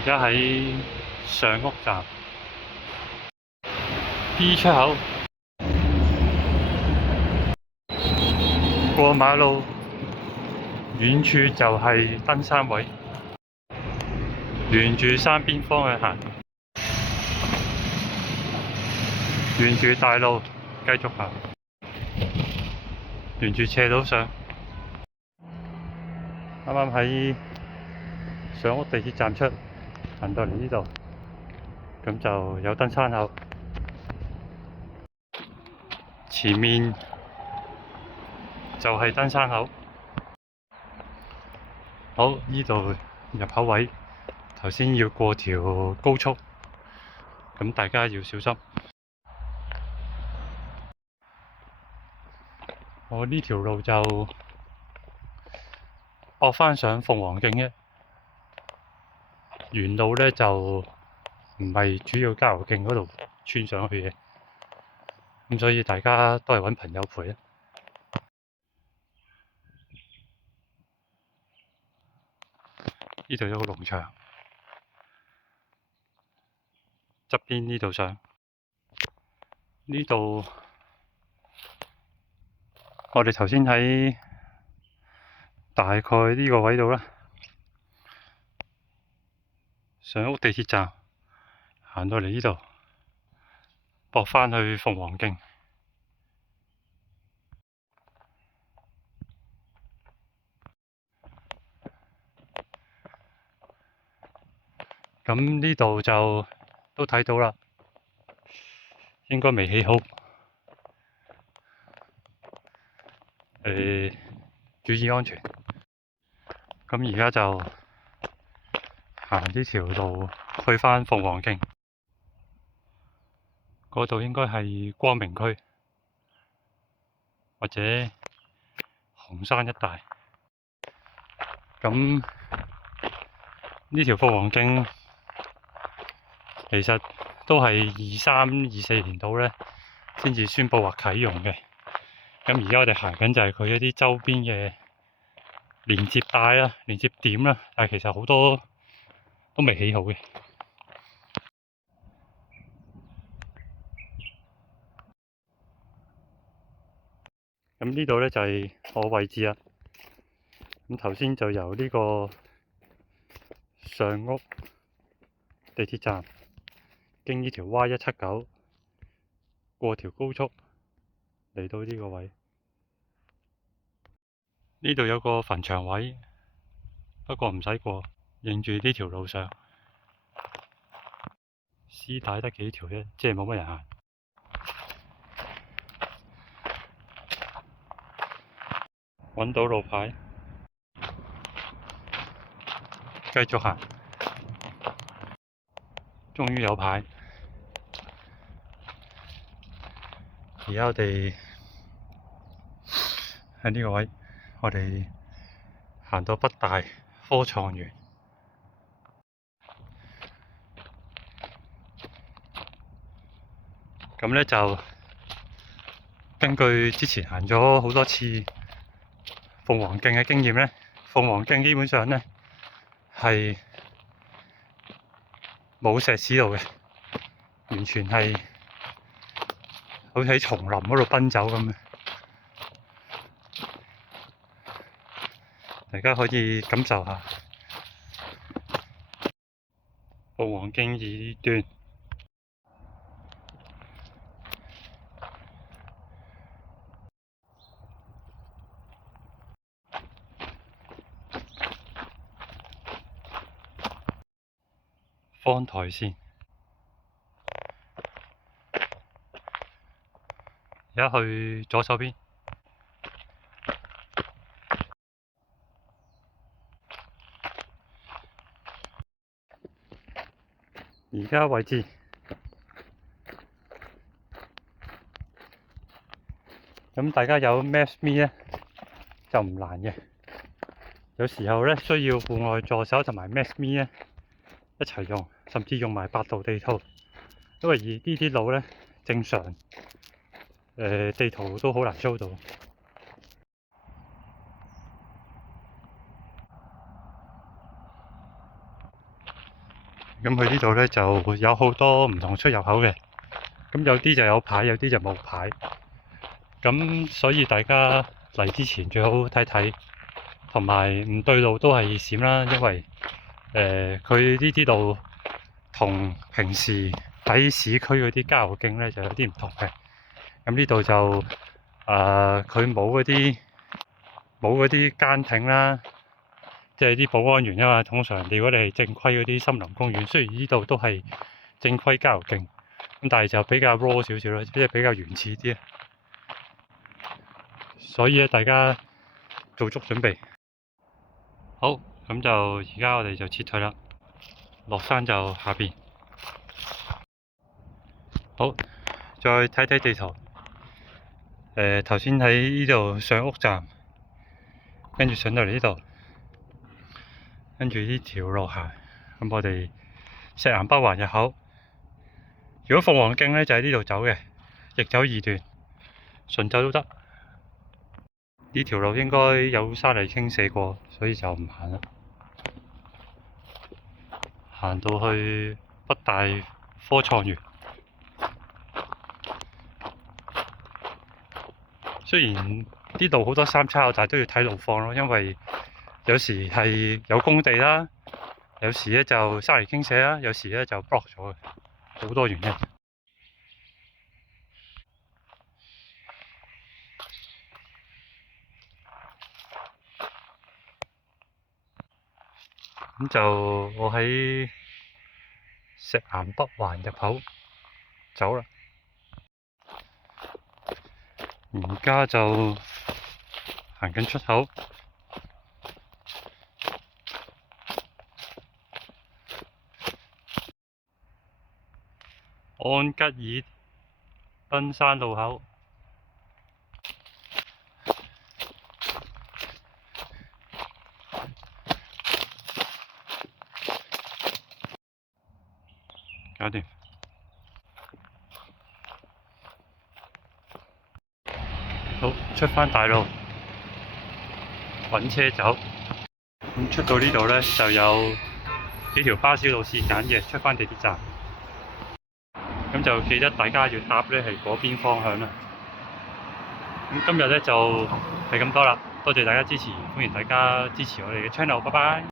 而家喺上屋站 B 出口，過馬路，遠處就係登山位，沿住山邊方向行，沿住大路繼續行，沿住斜路上。啱啱喺上屋地鐵站出，行到嚟呢度，咁就有登山口。前面就係登山口。好，呢度入口位，頭先要過條高速，咁大家要小心。我呢條路就駁返上鳳凰徑啫，原路呢就唔係主要郊遊徑嗰度穿上去嘅，咁所以大家都係揾朋友陪啊。呢度有個農場，側邊呢度上，呢度我哋頭先喺大概呢個位度啦，上屋地鐵站行到嚟呢度，駁返去鳳凰徑。咁呢度就都睇到啦，應該未起好。注意安全。咁而家就行呢條路去返鳳凰徑，嗰度應該係光明區或者紅山一帶。咁呢條鳳凰徑其實都係23、24年度呢先至宣佈話啟用嘅。咁而家我哋行緊就係佢一啲周邊嘅連接帶啦、連接點啦，但係其實好多都未起好嘅。咁呢度呢就係我位置啦。咁頭先就由呢個上屋地鐵站經呢條 Y179過條高速嚟到呢個位。呢度有個墳場位，不過唔使過，認住呢條路上，絲帶得幾條啫，即係冇乜人行。揾到路牌，繼續行，終於有牌。而家我哋喺呢個位，我哋行到北大科創園。咁呢就根據之前行咗好多次鳳凰徑嘅經驗呢，鳳凰徑基本上呢係冇石屎路嘅，完全係好似喺叢林嗰度奔走咁嘅。大家可以感受下鳳凰徑二段。方台線，而家去左手邊。而家位置，咁大家有 Maps.me 呢就唔難嘅。有時候呢需要戶外助手同埋 Maps.me 呢一齊用，甚至用埋百度地圖，因為呢啲路呢正常地圖都好難 show 到。咁佢呢度咧就有好多唔同出入口嘅，咁有啲就有牌，有啲就冇牌。咁所以大家嚟之前最好睇睇，同埋唔對路都係閃啦，因為佢呢啲路同平時喺市區嗰啲郊遊徑咧就有啲唔同嘅。咁呢度就佢冇嗰啲監艇啦，即係啲保安員啊嘛。通常如果你係正規嗰啲森林公園，雖然呢度都係正規郊遊徑，咁但係就比較 raw 少少咯，即係比較原始啲。所以咧，大家做足準備。好，咁就而家我哋就撤退啦。落山就下邊。好，再睇睇地圖。頭先喺呢度上屋站，跟住上到嚟呢度，跟住呢條路行。咁我哋石岩北環入口。如果鳳凰徑咧就喺呢度走嘅，逆走2段，順走都得。呢條路應該有山泥傾瀉過，所以就唔行啦。行到去北大科創園，雖然呢度好多三叉，但係都要睇路況咯，因為有時係有工地啦，有時咧就山泥傾瀉啦，有時咧就 block 咗嘅，好多原因。咁就我喺石岩北環入口走啦，而家就行緊出口。安吉爾登山路口。搞掂。好，出返大路，揾車走。咁出到呢度咧，就有幾條巴士路線揀嘅，出返地鐵站。咁就記得大家要搭咧係嗰邊方向啦。咁今日咧就係咁多啦，多謝大家支持，歡迎大家支持我哋嘅 channel，拜拜。